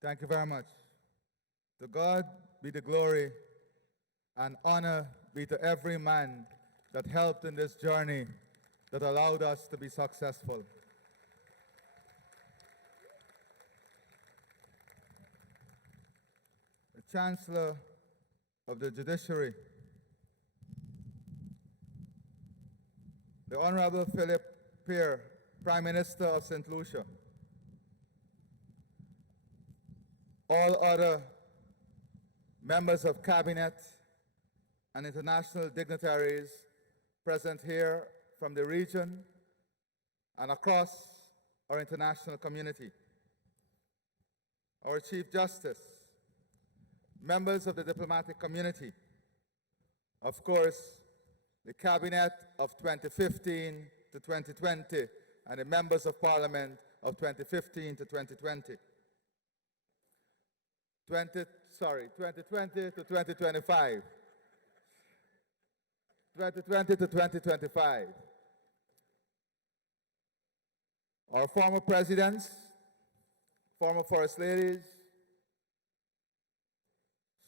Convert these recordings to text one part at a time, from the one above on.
Thank you very much. To God be the glory and honor be to every man that helped in this journey that allowed us to be successful. The Chancellor of the Judiciary, the Honorable Philip Peer, Prime Minister of St. Lucia, all other members of Cabinet and international dignitaries present here from the region and across our international community, our Chief Justice, members of the diplomatic community, of course, the Cabinet of 2015 to 2020, and the members of Parliament of 2015 to 2020. 2020 to 2025. 2020 to 2025. Our former presidents, former First Ladies,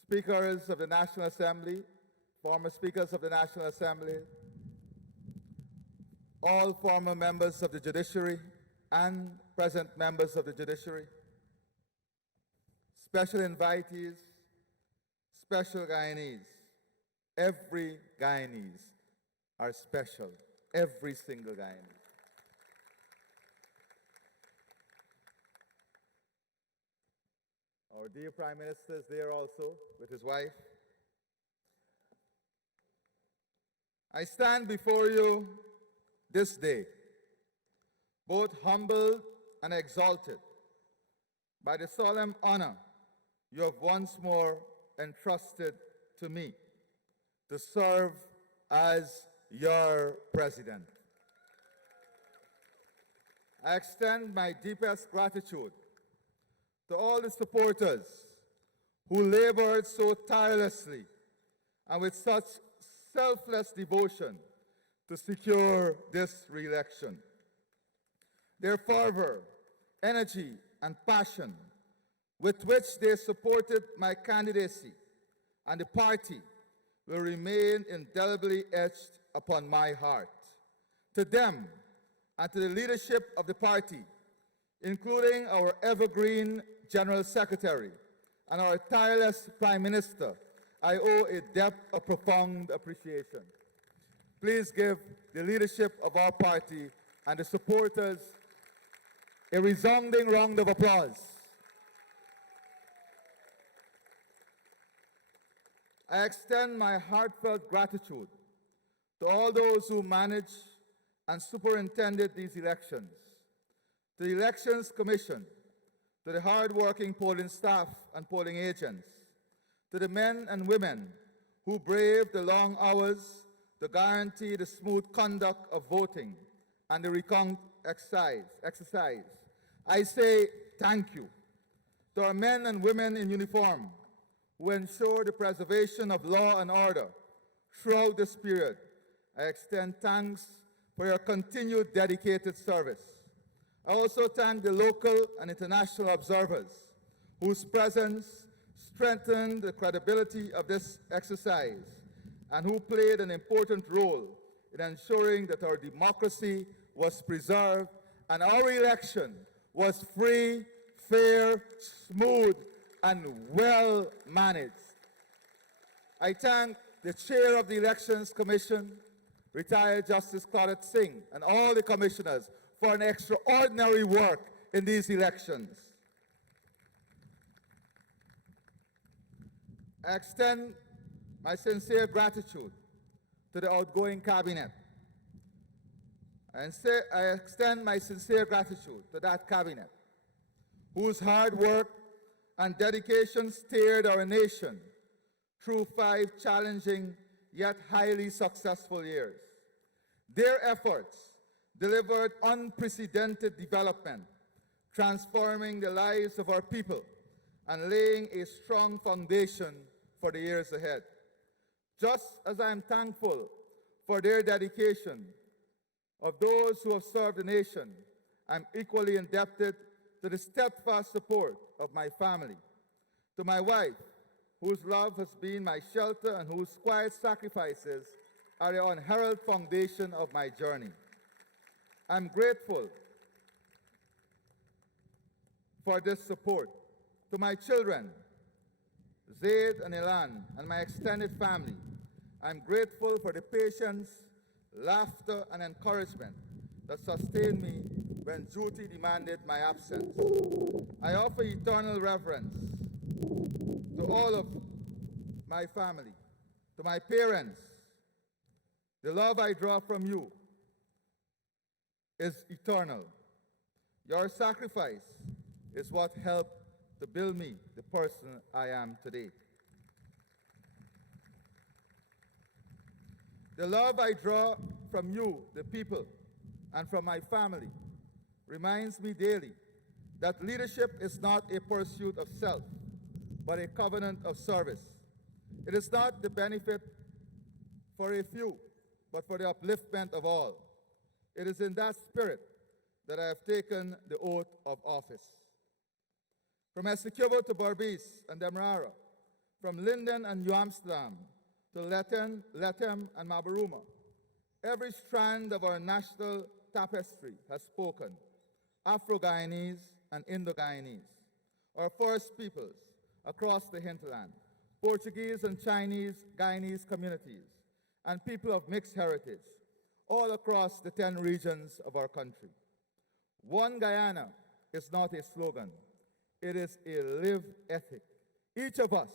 speakers of the National Assembly, former speakers of the National Assembly, all former members of the judiciary and present members of the judiciary, special invitees, special Guyanese. Every Guyanese are special, every single Guyanese. Our dear Prime Minister is there also with his wife. I stand before you this day, both humbled and exalted by the solemn honor you have once more entrusted to me to serve as your president. I extend my deepest gratitude to all the supporters who labored so tirelessly and with such selfless devotion to secure this re-election. Their fervor, energy, and passion with which they supported my candidacy and the party will remain indelibly etched upon my heart. To them and to the leadership of the party, including our evergreen General Secretary and our tireless Prime Minister, I owe a debt of profound appreciation. Please give the leadership of our party and the supporters a resounding round of applause. I extend my heartfelt gratitude to all those who managed and superintended these elections, to the Elections Commission, to the hard-working polling staff and polling agents, to the men and women who braved the long hours to guarantee the smooth conduct of voting and the recount exercise. I say thank you to our men and women in uniform who ensure the preservation of law and order throughout this period. I extend thanks for your continued dedicated service. I also thank the local and international observers whose presence strengthened the credibility of this exercise and who played an important role in ensuring that our democracy was preserved and our election was free, fair, smooth, and well managed. I thank the Chair of the Elections Commission, retired Justice Claudette Singh, and all the commissioners for an extraordinary work in these elections. I extend my sincere gratitude to the outgoing cabinet. I extend my sincere gratitude to that cabinet, whose hard work and dedication steered our nation through 5 challenging yet highly successful years. Their efforts delivered unprecedented development, transforming the lives of our people and laying a strong foundation for the years ahead. Just as I am thankful for their dedication of those who have served the nation, I'm equally indebted to the steadfast support of my family, to my wife, whose love has been my shelter and whose quiet sacrifices are the unheralded foundation of my journey. I'm grateful for this support. To my children, Zaid and Ilan, and my extended family, I'm grateful for the patience, laughter, and encouragement that sustained me when duty demanded my absence. I offer eternal reverence to all of my family, to my parents. The love I draw from you is eternal. Your sacrifice is what helped to build me the person I am today. The love I draw from you, the people, and from my family reminds me daily that leadership is not a pursuit of self, but a covenant of service. It is not the benefit for a few, but for the upliftment of all. It is in that spirit that I have taken the oath of office. From Essequibo to Berbice and Demerara, from Linden and New Amsterdam to Lethem and Mabaruma, every strand of our national tapestry has spoken, Afro-Guyanese and Indo-Guyanese, our first peoples across the hinterland, Portuguese and Chinese Guyanese communities, and people of mixed heritage, all across the 10 regions of our country. One Guyana is not a slogan. It is a lived ethic. Each of us,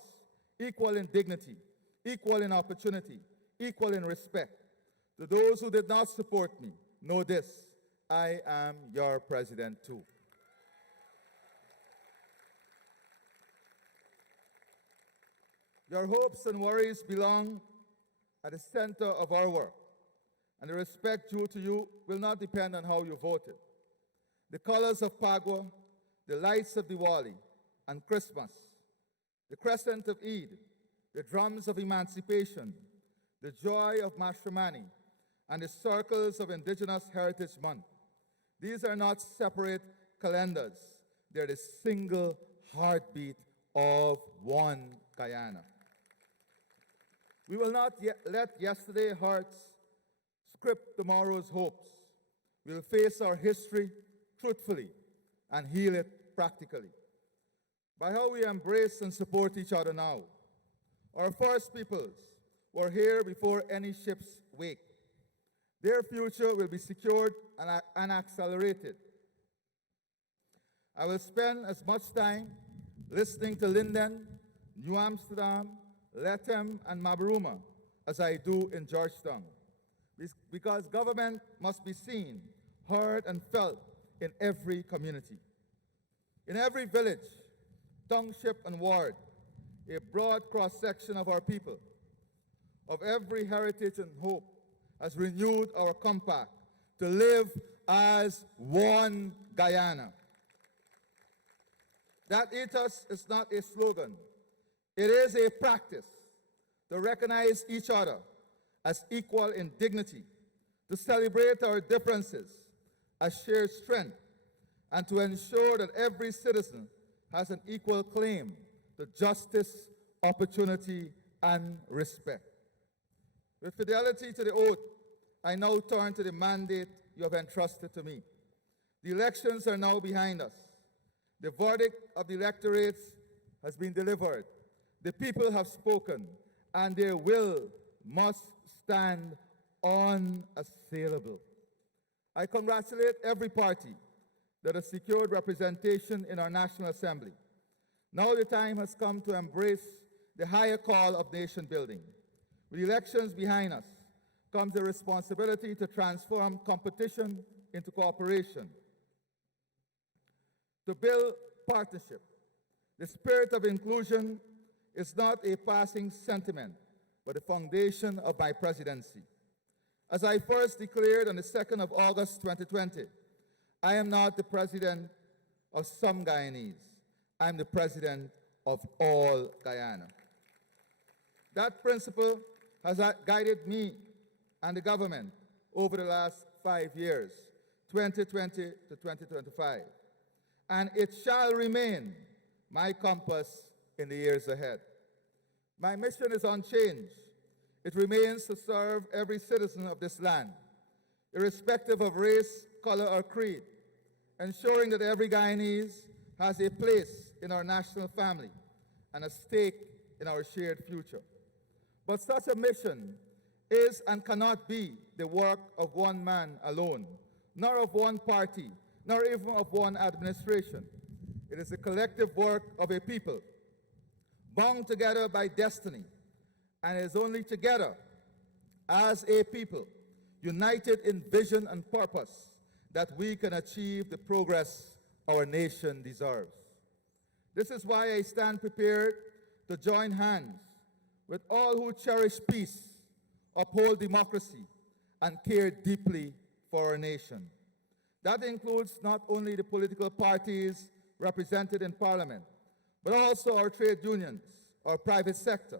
equal in dignity, equal in opportunity, equal in respect. To those who did not support me, know this: I am your president too. Your hopes and worries belong at the center of our work, and the respect due to you will not depend on how you voted. The colors of Pagua, the lights of Diwali and Christmas, the crescent of Eid, the drums of emancipation, the joy of Mashramani, and the circles of Indigenous Heritage Month. These are not separate calendars. They're the single heartbeat of one Guyana. We will not let yesterday's hearts script tomorrow's hopes. We will face our history truthfully and heal it practically. By how we embrace and support each other now. Our first peoples were here before any ships wake. Their future will be secured and accelerated. I will spend as much time listening to Linden, New Amsterdam, Lethem, and Mabaruma as I do in Georgetown, because government must be seen, heard, and felt in every community. In every village, township, and ward, a broad cross-section of our people, of every heritage and hope, has renewed our compact to live as one Guyana. That ethos is not a slogan. It is a practice to recognize each other as equal in dignity, to celebrate our differences as shared strength, and to ensure that every citizen has an equal claim to justice, opportunity, and respect. With fidelity to the oath, I now turn to the mandate you have entrusted to me. The elections are now behind us. The verdict of the electorates has been delivered. The people have spoken, and their will must stand unassailable. I congratulate every party that has secured representation in our National Assembly. Now the time has come to embrace the higher call of nation building. With elections behind us comes the responsibility to transform competition into cooperation, to build partnership. The spirit of inclusion is not a passing sentiment, but the foundation of my presidency. As I first declared on the 2nd of August 2020, I am not the president of some Guyanese. I am the president of all Guyana. That principle has guided me and the government over the last 5 years, 2020 to 2025. and it shall remain my compass in the years ahead. My mission is unchanged. It remains to serve every citizen of this land, irrespective of race, color, or creed, ensuring that every Guyanese has a place in our national family and a stake in our shared future. But such a mission is and cannot be the work of one man alone, nor of one party, nor even of one administration. It is the collective work of a people, bound together by destiny, and it is only together as a people, united in vision and purpose, that we can achieve the progress our nation deserves. This is why I stand prepared to join hands with all who cherish peace, uphold democracy, and care deeply for our nation. That includes not only the political parties represented in Parliament, but also our trade unions, our private sector,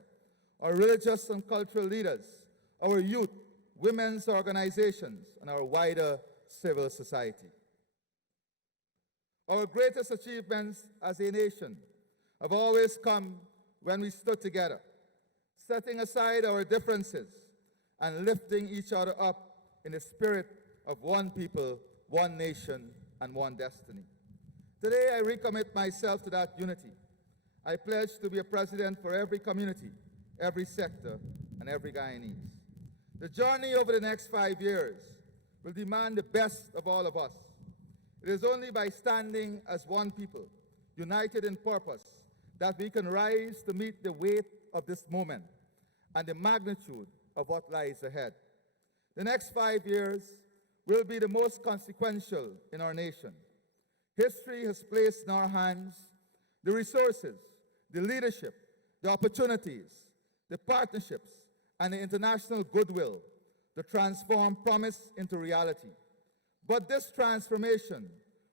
our religious and cultural leaders, our youth, women's organizations, and our wider civil society. Our greatest achievements as a nation have always come when we stood together, setting aside our differences and lifting each other up in the spirit of one people, one nation, and one destiny. Today, I recommit myself to that unity. I pledge to be a president for every community, every sector, and every Guyanese. The journey over the next 5 years will demand the best of all of us. It is only by standing as one people, united in purpose, that we can rise to meet the weight of this moment and the magnitude of what lies ahead. The next 5 years will be the most consequential in our nation. History has placed in our hands the resources, the leadership, the opportunities, the partnerships, and the international goodwill to transform promise into reality. But this transformation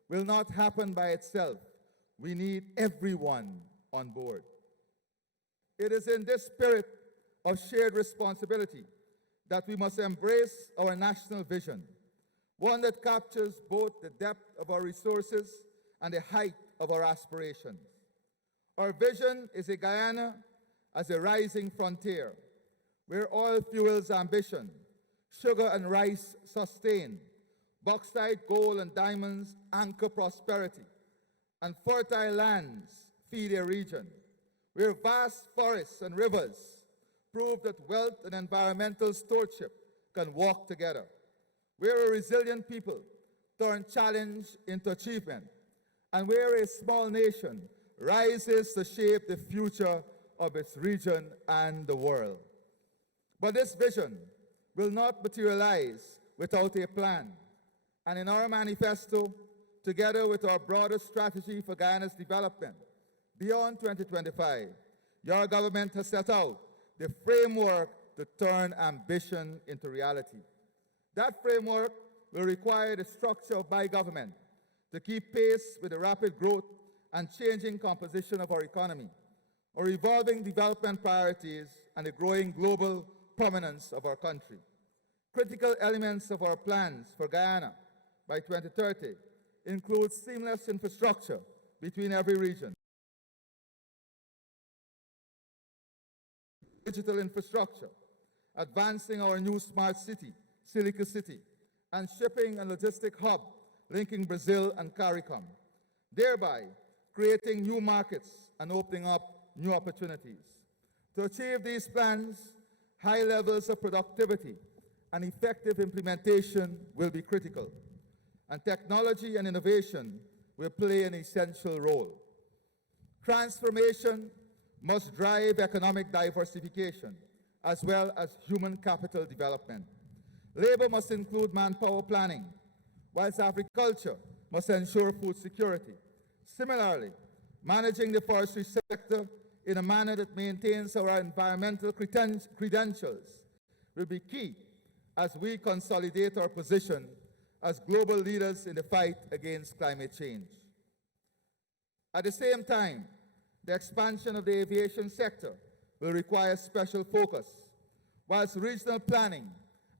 will not happen by itself. We need everyone on board. It is in this spirit of shared responsibility that we must embrace our national vision, one that captures both the depth of our resources and the height of our aspirations. Our vision is a Guyana as a rising frontier, where oil fuels ambition, sugar and rice sustain, bauxite, gold, and diamonds anchor prosperity, and fertile lands feed a region, where vast forests and rivers prove that wealth and environmental stewardship can walk together, where a resilient people turn challenge into achievement, and where a small nation rises to shape the future of its region and the world. But this vision will not materialize without a plan. And in our manifesto, together with our broader strategy for Guyana's development beyond 2025, your government has set out the framework to turn ambition into reality. That framework will require the structure of my government to keep pace with the rapid growth and changing composition of our economy, our evolving development priorities, and the growing global prominence of our country. Critical elements of our plans for Guyana by 2030 include seamless infrastructure between every region, digital infrastructure, advancing our new smart city, Silica City, and shipping and logistic hub linking Brazil and CARICOM, thereby creating new markets and opening up new opportunities. To achieve these plans, high levels of productivity and effective implementation will be critical, and technology and innovation will play an essential role. Transformation must drive economic diversification as well as human capital development. Labor must include manpower planning, whilst agriculture must ensure food security. Similarly, managing the forestry sector in a manner that maintains our environmental credentials will be key as we consolidate our position as global leaders in the fight against climate change. At the same time, the expansion of the aviation sector will require special focus, whilst regional planning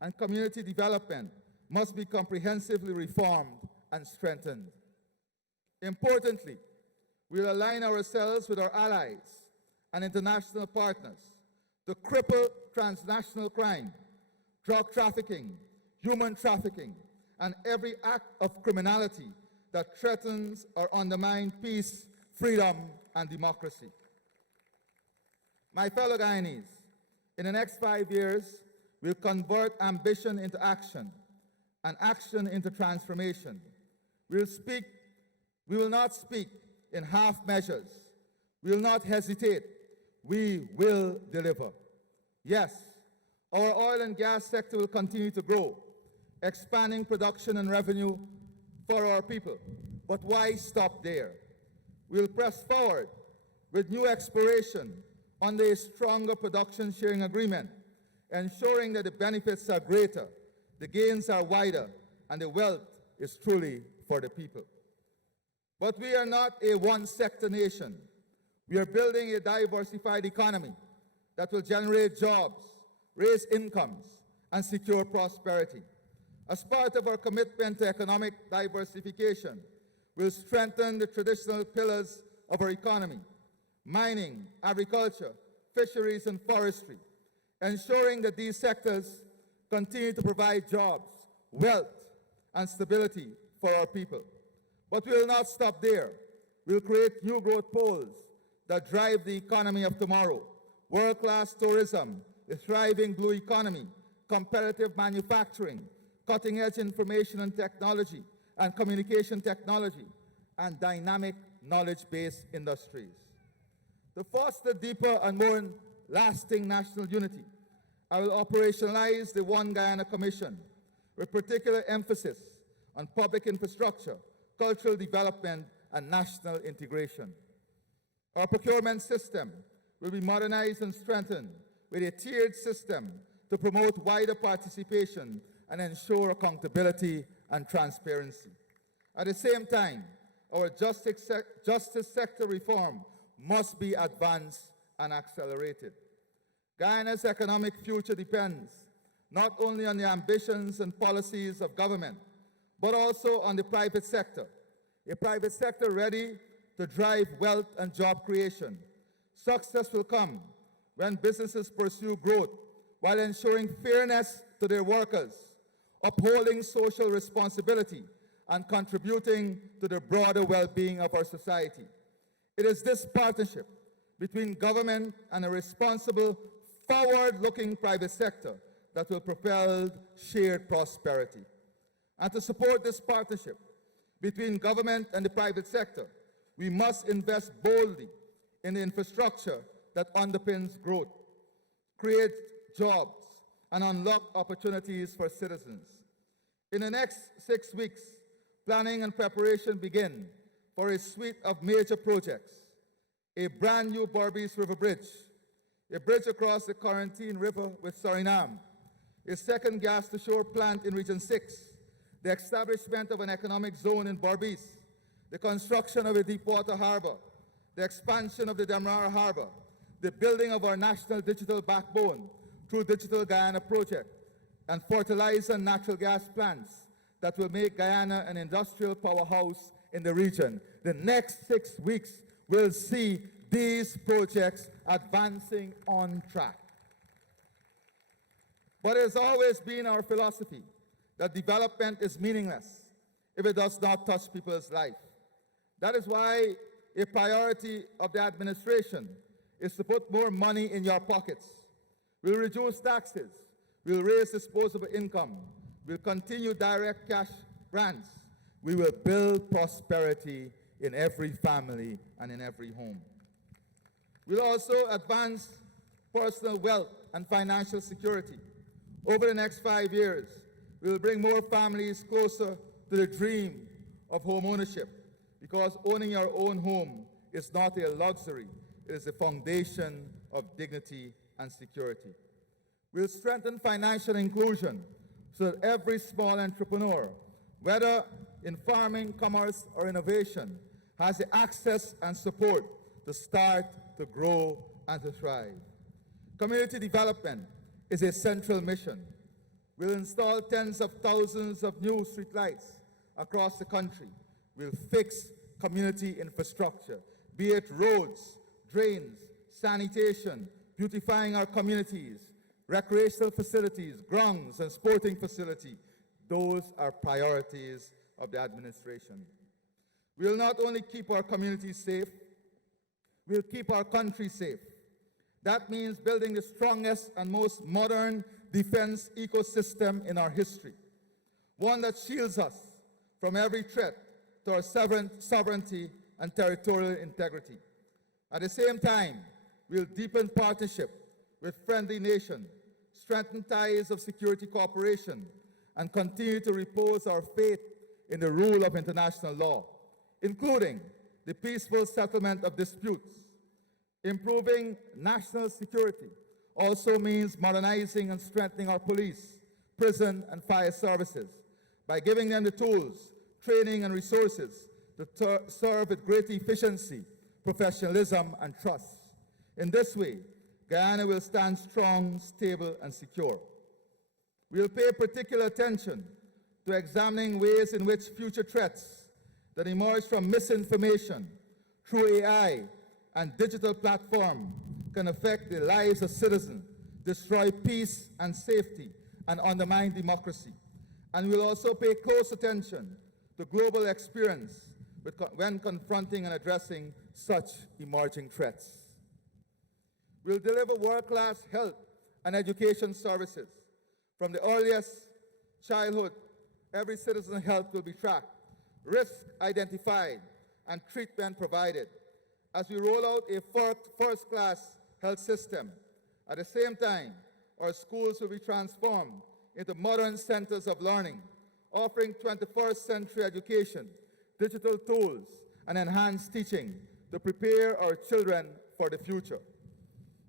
and community development must be comprehensively reformed and strengthened. Importantly, we'll align ourselves with our allies and international partners to cripple transnational crime, drug trafficking, human trafficking, and every act of criminality that threatens or undermines peace, freedom, and democracy. My fellow Guyanese, in the next 5 years, we'll convert ambition into action and action into transformation. We will not speak in half measures. We will not hesitate. We will deliver. Yes, our oil and gas sector will continue to grow, expanding production and revenue for our people. But why stop there? We'll press forward with new exploration under a stronger production sharing agreement, ensuring that the benefits are greater, the gains are wider, and the wealth is truly for the people. But we are not a one-sector nation. We are building a diversified economy that will generate jobs, raise incomes, and secure prosperity. As part of our commitment to economic diversification, we'll strengthen the traditional pillars of our economy: mining, agriculture, fisheries, and forestry, ensuring that these sectors continue to provide jobs, wealth, and stability for our people. But we will not stop there. We'll create new growth poles that drive the economy of tomorrow: world-class tourism, a thriving blue economy, competitive manufacturing, cutting-edge information and technology and communication technology, and dynamic knowledge-based industries. To foster deeper and more lasting national unity, I will operationalize the One Guyana Commission with particular emphasis on public infrastructure, cultural development, and national integration. Our procurement system will be modernized and strengthened with a tiered system to promote wider participation and ensure accountability and transparency. At the same time, our justice sector reform must be advanced and accelerated. Guyana's economic future depends not only on the ambitions and policies of government, but also on the private sector, a private sector ready to drive wealth and job creation. Success will come when businesses pursue growth while ensuring fairness to their workers, upholding social responsibility, and contributing to the broader well-being of our society. It is this partnership between government and a responsible, forward-looking private sector that will propel shared prosperity. And to support this partnership between government and the private sector, we must invest boldly in the infrastructure that underpins growth, create jobs, and unlock opportunities for citizens. In the next 6 weeks, planning and preparation begin for a suite of major projects: a brand new Berbice River Bridge, a bridge across the Quarantine River with Suriname, a second gas-to-shore plant in Region 6, the establishment of an economic zone in Berbice, the construction of a deepwater harbor, the expansion of the Demerara Harbor, the building of our national digital backbone through Digital Guyana Project, and fertilizer and natural gas plants that will make Guyana an industrial powerhouse in the region. The next 6 weeks will see these projects advancing on track. But it has always been our philosophy that development is meaningless if it does not touch people's life. That is why a priority of the administration is to put more money in your pockets. We'll reduce taxes. We'll raise disposable income. We'll continue direct cash grants. We will build prosperity in every family and in every home. We'll also advance personal wealth and financial security. Over the next 5 years, we'll bring more families closer to the dream of home ownership, because owning your own home is not a luxury. It is a foundation of dignity and security. We'll strengthen financial inclusion so that every small entrepreneur, whether in farming, commerce, or innovation, has the access and support to start, to grow, and to thrive. Community development is a central mission. We'll install tens of thousands of new streetlights across the country. We'll fix community infrastructure, be it roads, drains, sanitation, beautifying our communities, recreational facilities, grounds, and sporting facilities. Those are priorities of the administration. We will not only keep our communities safe, we'll keep our country safe. That means building the strongest and most modern defense ecosystem in our history, one that shields us from every threat to our sovereignty and territorial integrity. At the same time, we'll deepen partnership with friendly nations, strengthen ties of security cooperation, and continue to repose our faith in the rule of international law, including the peaceful settlement of disputes. Improving national security also means modernizing and strengthening our police, prison, and fire services by giving them the tools, training, and resources to serve with greater efficiency, professionalism, and trust. In this way, Guyana will stand strong, stable, and secure. We'll pay particular attention to examining ways in which future threats that emerge from misinformation through AI and digital platforms can affect the lives of citizens, destroy peace and safety, and undermine democracy. And we'll also pay close attention to global experience when confronting and addressing such emerging threats. We'll deliver world-class health and education services. From the earliest childhood, every citizen's health will be tracked, risk identified, and treatment provided as we roll out a first-class health system. At the same time, our schools will be transformed into modern centers of learning, offering 21st century education, digital tools, and enhanced teaching to prepare our children for the future.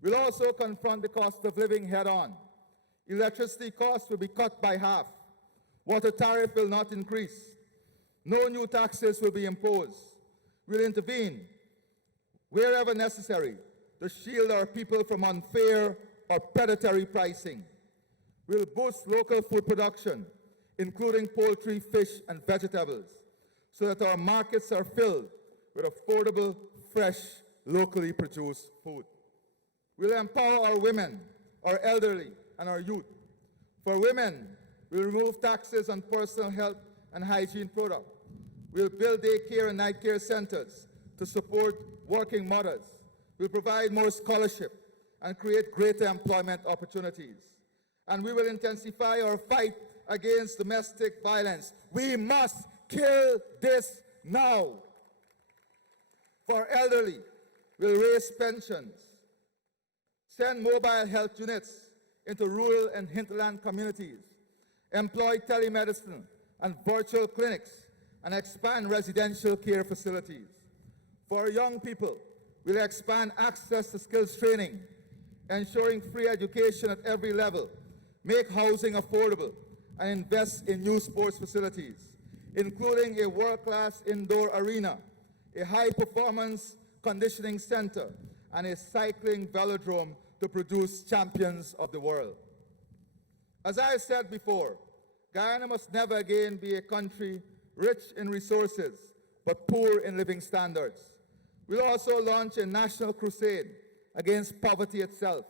We'll also confront the cost of living head-on. Electricity costs will be cut by half. Water tariff will not increase. No new taxes will be imposed. We'll intervene wherever necessary to shield our people from unfair or predatory pricing. We'll boost local food production, including poultry, fish, and vegetables, so that our markets are filled with affordable, fresh, locally produced food. We'll empower our women, our elderly, and our youth. For women, we'll remove taxes on personal health and hygiene products. We'll build daycare and night care centers to support working mothers. We'll provide more scholarship and create greater employment opportunities. And we will intensify our fight against domestic violence. We must kill this now. For elderly, we'll raise pensions, send mobile health units into rural and hinterland communities, employ telemedicine and virtual clinics, and expand residential care facilities. For young people, we'll expand access to skills training, ensuring free education at every level, make housing affordable, and invest in new sports facilities, including a world-class indoor arena, a high-performance conditioning center, and a cycling velodrome to produce champions of the world. As I said before, Guyana must never again be a country rich in resources, but poor in living standards. We'll also launch a national crusade against poverty itself,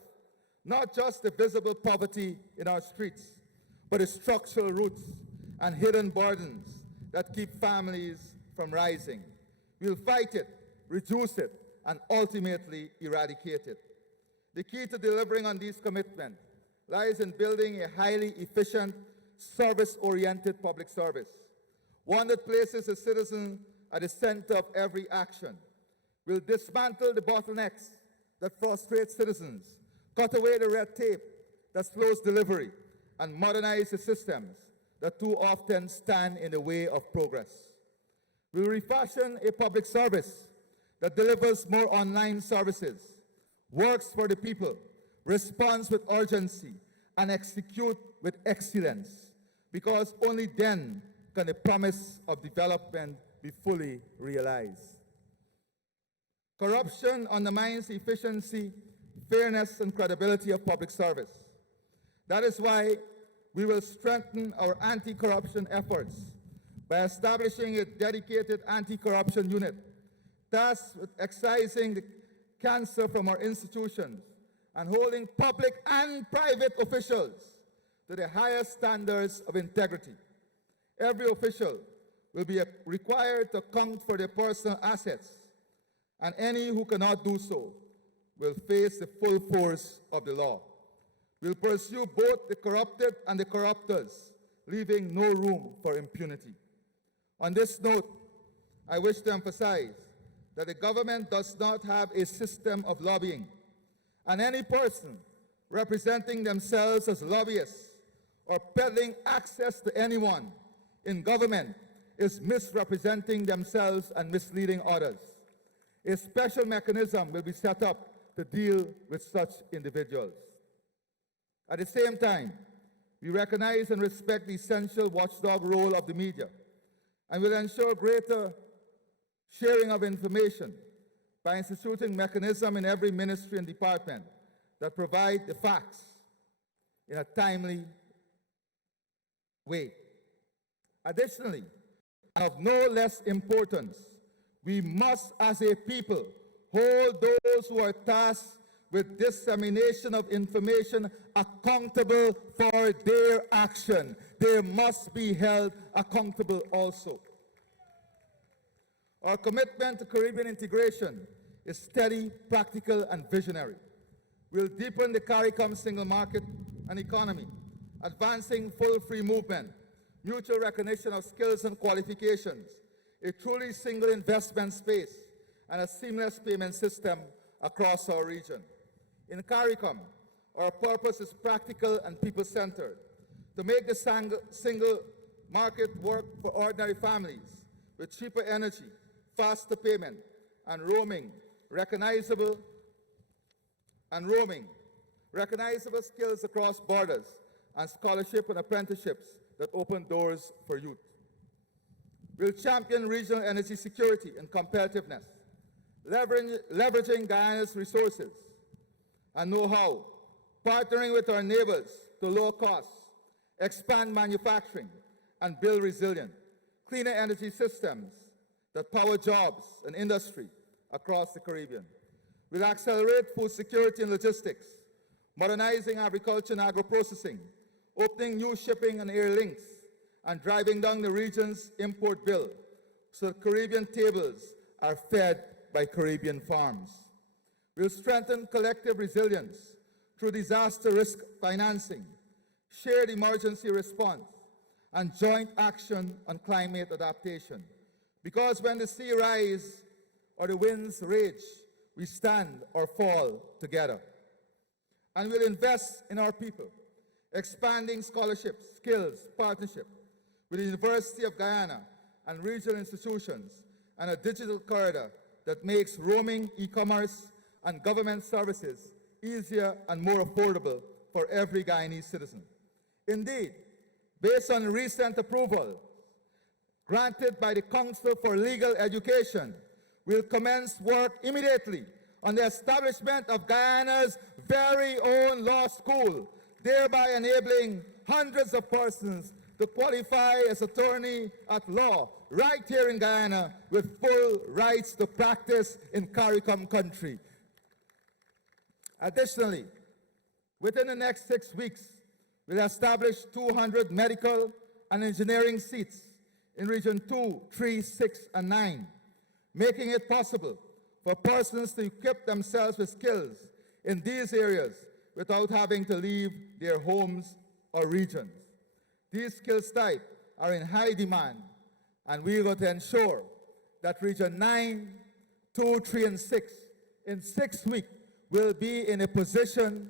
not just the visible poverty in our streets, but the structural roots and hidden burdens that keep families from rising. We'll fight it, reduce it, and ultimately eradicate it. The key to delivering on these commitments lies in building a highly efficient, service-oriented public service, one that places the citizen at the center of every action. We'll dismantle the bottlenecks that frustrate citizens, cut away the red tape that slows delivery, and modernize the systems that too often stand in the way of progress. We'll refashion a public service that delivers more online services, works for the people, responds with urgency, and execute with excellence, because only then can the promise of development be fully realized. Corruption undermines the efficiency, fairness, and credibility of public service. That is why we will strengthen our anti-corruption efforts by establishing a dedicated anti-corruption unit, tasked with excising the cancer from our institutions and holding public and private officials to the highest standards of integrity. Every official will be required to account for their personal assets, and any who cannot do so will face the full force of the law. We'll pursue both the corrupted and the corruptors, leaving no room for impunity. On this note, I wish to emphasize that the government does not have a system of lobbying, and any person representing themselves as lobbyists or peddling access to anyone in government is misrepresenting themselves and misleading others. A special mechanism will be set up to deal with such individuals. At the same time, we recognize and respect the essential watchdog role of the media and will ensure greater sharing of information by instituting mechanisms in every ministry and department that provide the facts in a timely way. Additionally, and of no less importance, we must as a people hold those who are tasked with dissemination of information accountable for their action. They must be held accountable also. Our commitment to Caribbean integration is steady, practical, and visionary. We'll deepen the CARICOM single market and economy, advancing full free movement, mutual recognition of skills and qualifications, a truly single investment space, and a seamless payment system across our region. In CARICOM, our purpose is practical and people-centered, to make the single market work for ordinary families with cheaper energy, faster payment, and recognizable skills across borders, and scholarship and apprenticeships that open doors for youth. We'll champion regional energy security and competitiveness, leveraging Guyana's resources and know-how, partnering with our neighbors to lower costs, expand manufacturing, and build resilient, cleaner energy systems that power jobs and industry across the Caribbean. We'll accelerate food security and logistics, modernizing agriculture and agro-processing, opening new shipping and air links, and driving down the region's import bill so that Caribbean tables are fed by Caribbean farms. We'll strengthen collective resilience through disaster risk financing, shared emergency response, and joint action on climate adaptation. Because when the sea rise or the winds rage, we stand or fall together. And we'll invest in our people, expanding scholarships, skills, partnership with the University of Guyana and regional institutions, and a digital corridor that makes roaming, e-commerce, and government services easier and more affordable for every Guyanese citizen. Indeed, based on recent approval granted by the Council for Legal Education, we'll commence work immediately on the establishment of Guyana's very own law school, thereby enabling hundreds of persons to qualify as attorney at law right here in Guyana with full rights to practice in CARICOM country. Additionally, within the next 6 weeks, we'll establish 200 medical and engineering seats in Region 2, 3, 6, and 9, making it possible for persons to equip themselves with skills in these areas without having to leave their homes or regions. These skills types are in high demand, and we are going to ensure that Region 9, 2, 3, and 6 in 6 weeks will be in a position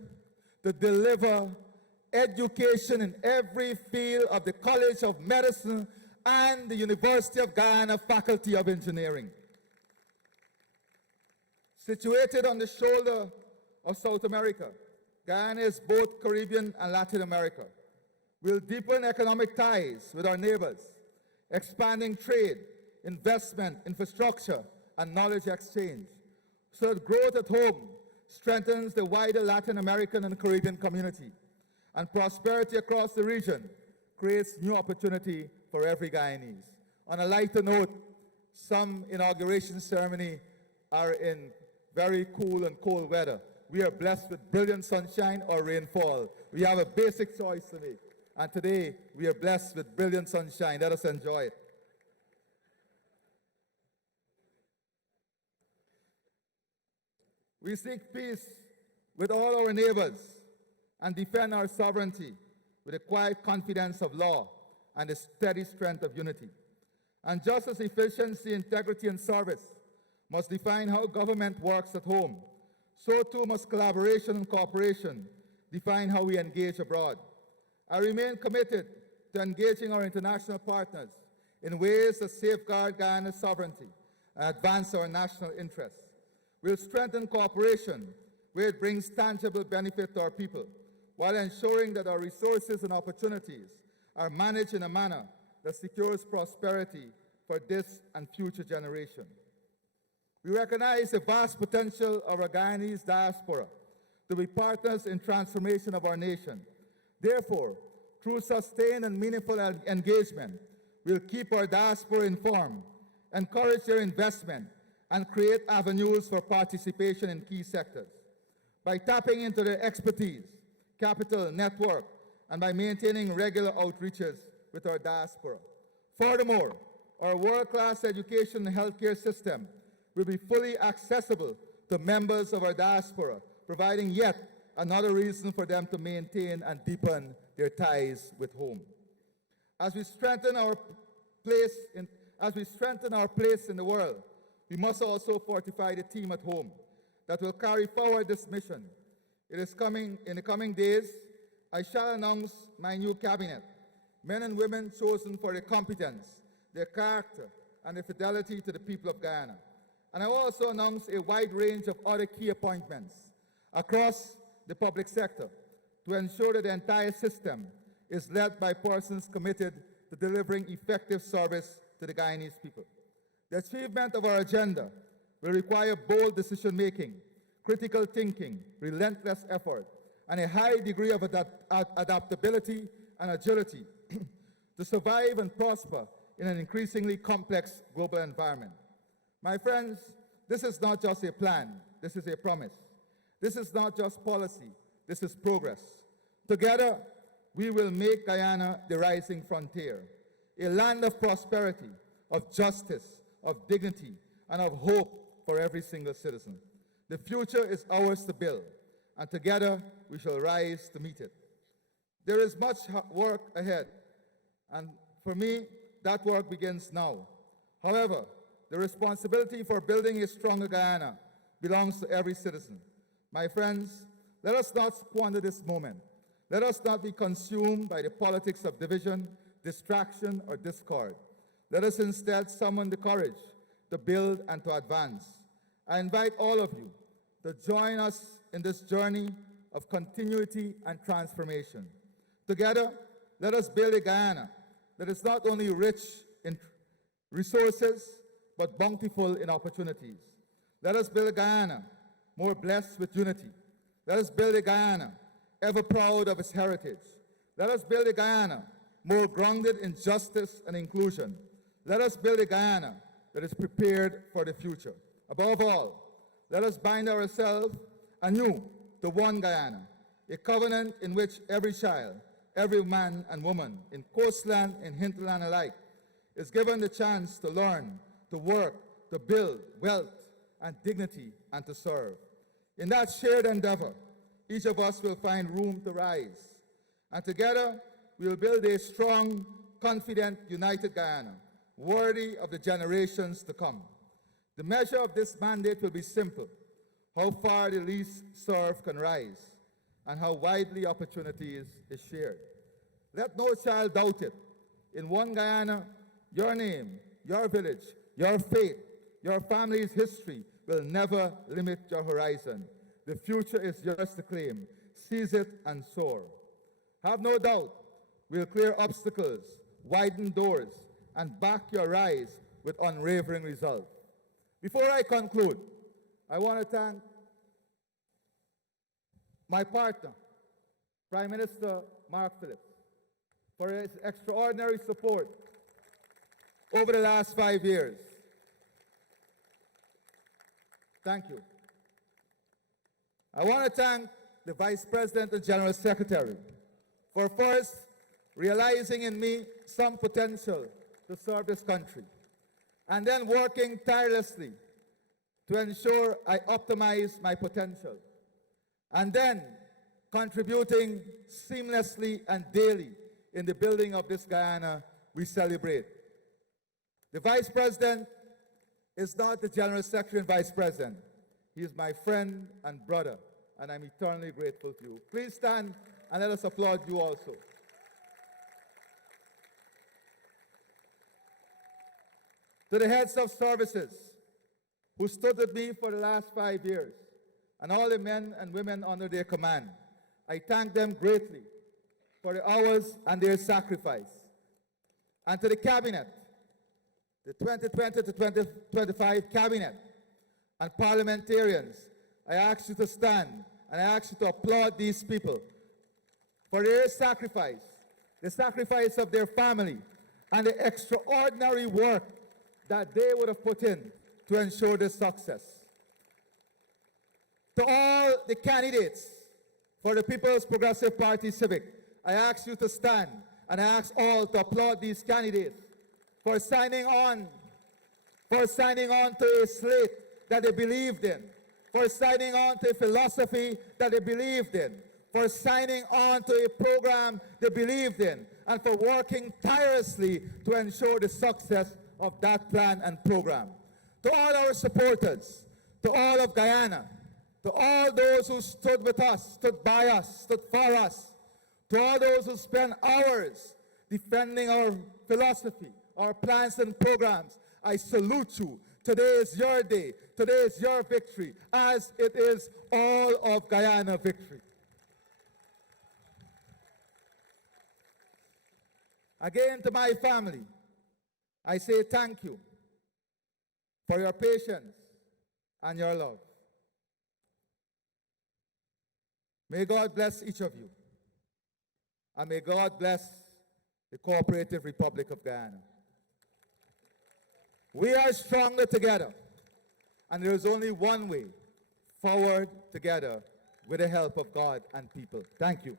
to deliver education in every field of the College of Medicine and the University of Guyana Faculty of Engineering. Situated on the shoulder of South America, Guyana is both Caribbean and Latin America. We'll deepen economic ties with our neighbors, expanding trade, investment, infrastructure, and knowledge exchange, so that growth at home strengthens the wider Latin American and Caribbean community, and prosperity across the region creates new opportunity for every Guyanese. On a lighter note, some inauguration ceremony are in very cool and cold weather. We are blessed with brilliant sunshine or rainfall. We have a basic choice to make. And today, we are blessed with brilliant sunshine. Let us enjoy it. We seek peace with all our neighbors and defend our sovereignty with the quiet confidence of law and the steady strength of unity. And just as efficiency, integrity, and service must define how government works at home, so too must collaboration and cooperation define how we engage abroad. I remain committed to engaging our international partners in ways that safeguard Guyana's sovereignty and advance our national interests. We'll strengthen cooperation where it brings tangible benefit to our people, while ensuring that our resources and opportunities are managed in a manner that secures prosperity for this and future generations. We recognize the vast potential of our Guyanese diaspora to be partners in transformation of our nation. Therefore, through sustained and meaningful engagement, we'll keep our diaspora informed, encourage their investment, and create avenues for participation in key sectors. By tapping into their expertise, capital, network, and by maintaining regular outreaches with our diaspora. Furthermore, our world-class education and healthcare system will be fully accessible to members of our diaspora, providing yet another reason for them to maintain and deepen their ties with home. As we strengthen our place in the world, we must also fortify the team at home that will carry forward this mission. In the coming days, I shall announce my new cabinet, men and women chosen for their competence, their character, and their fidelity to the people of Guyana. And I will also announce a wide range of other key appointments across the public sector to ensure that the entire system is led by persons committed to delivering effective service to the Guyanese people. The achievement of our agenda will require bold decision-making, critical thinking, relentless effort, and a high degree of adaptability and agility to survive and prosper in an increasingly complex global environment. My friends, this is not just a plan, this is a promise. This is not just policy, this is progress. Together, we will make Guyana the rising frontier, a land of prosperity, of justice, of dignity, and of hope for every single citizen. The future is ours to build, and together we shall rise to meet it. There is much work ahead, and for me, that work begins now. However, the responsibility for building a stronger Guyana belongs to every citizen. My friends, let us not squander this moment. Let us not be consumed by the politics of division, distraction, or discord. Let us instead summon the courage to build and to advance. I invite all of you to join us in this journey of continuity and transformation. Together, let us build a Guyana that is not only rich in resources, but bountiful in opportunities. Let us build a Guyana more blessed with unity. Let us build a Guyana ever proud of its heritage. Let us build a Guyana more grounded in justice and inclusion. Let us build a Guyana that is prepared for the future. Above all, let us bind ourselves anew to one Guyana, a covenant in which every child, every man and woman, in coastland and hinterland alike, is given the chance to learn, to work, to build wealth and dignity, and to serve. In that shared endeavor, each of us will find room to rise. And together, we will build a strong, confident, united Guyana, worthy of the generations to come. The measure of this mandate will be simple: how far the least served can rise, and how widely opportunity is shared. Let no child doubt it. In one Guyana, your name, your village, your faith, your family's history will never limit your horizon. The future is yours to claim. Seize it and soar. Have no doubt, we'll clear obstacles, widen doors, and back your rise with unwavering resolve. Before I conclude, I want to thank my partner, Prime Minister Mark Phillips, for his extraordinary support over the last 5 years. Thank you. I want to thank the Vice President and General Secretary for first realizing in me some potential to serve this country, and then working tirelessly to ensure I optimize my potential, and then contributing seamlessly and daily in the building of this Guyana we celebrate. The Vice President is not the General Secretary and Vice President. He is my friend and brother, and I'm eternally grateful to you. Please stand and let us applaud you also. To the heads of services who stood with me for the last 5 years, and all the men and women under their command, I thank them greatly for the hours and their sacrifice. And to the Cabinet, the 2020 to 2025 Cabinet, and parliamentarians, I ask you to stand and I ask you to applaud these people for their sacrifice, the sacrifice of their family, and the extraordinary work that they would have put in to ensure this success. To all the candidates for the People's Progressive Party Civic, I ask you to stand and I ask all to applaud these candidates for signing on to a slate that they believed in, for signing on to a philosophy that they believed in, for signing on to a program they believed in, and for working tirelessly to ensure the success of that plan and program. To all our supporters, to all of Guyana, to all those who stood with us, stood by us, stood for us, to all those who spent hours defending our philosophy, our plans and programs, I salute you. Today is your day. Today is your victory, as it is all of Guyana victory. Again, to my family, I say thank you for your patience and your love. May God bless each of you, and may God bless the Cooperative Republic of Guyana. We are stronger together, and there is only one way forward together with the help of God and people. Thank you.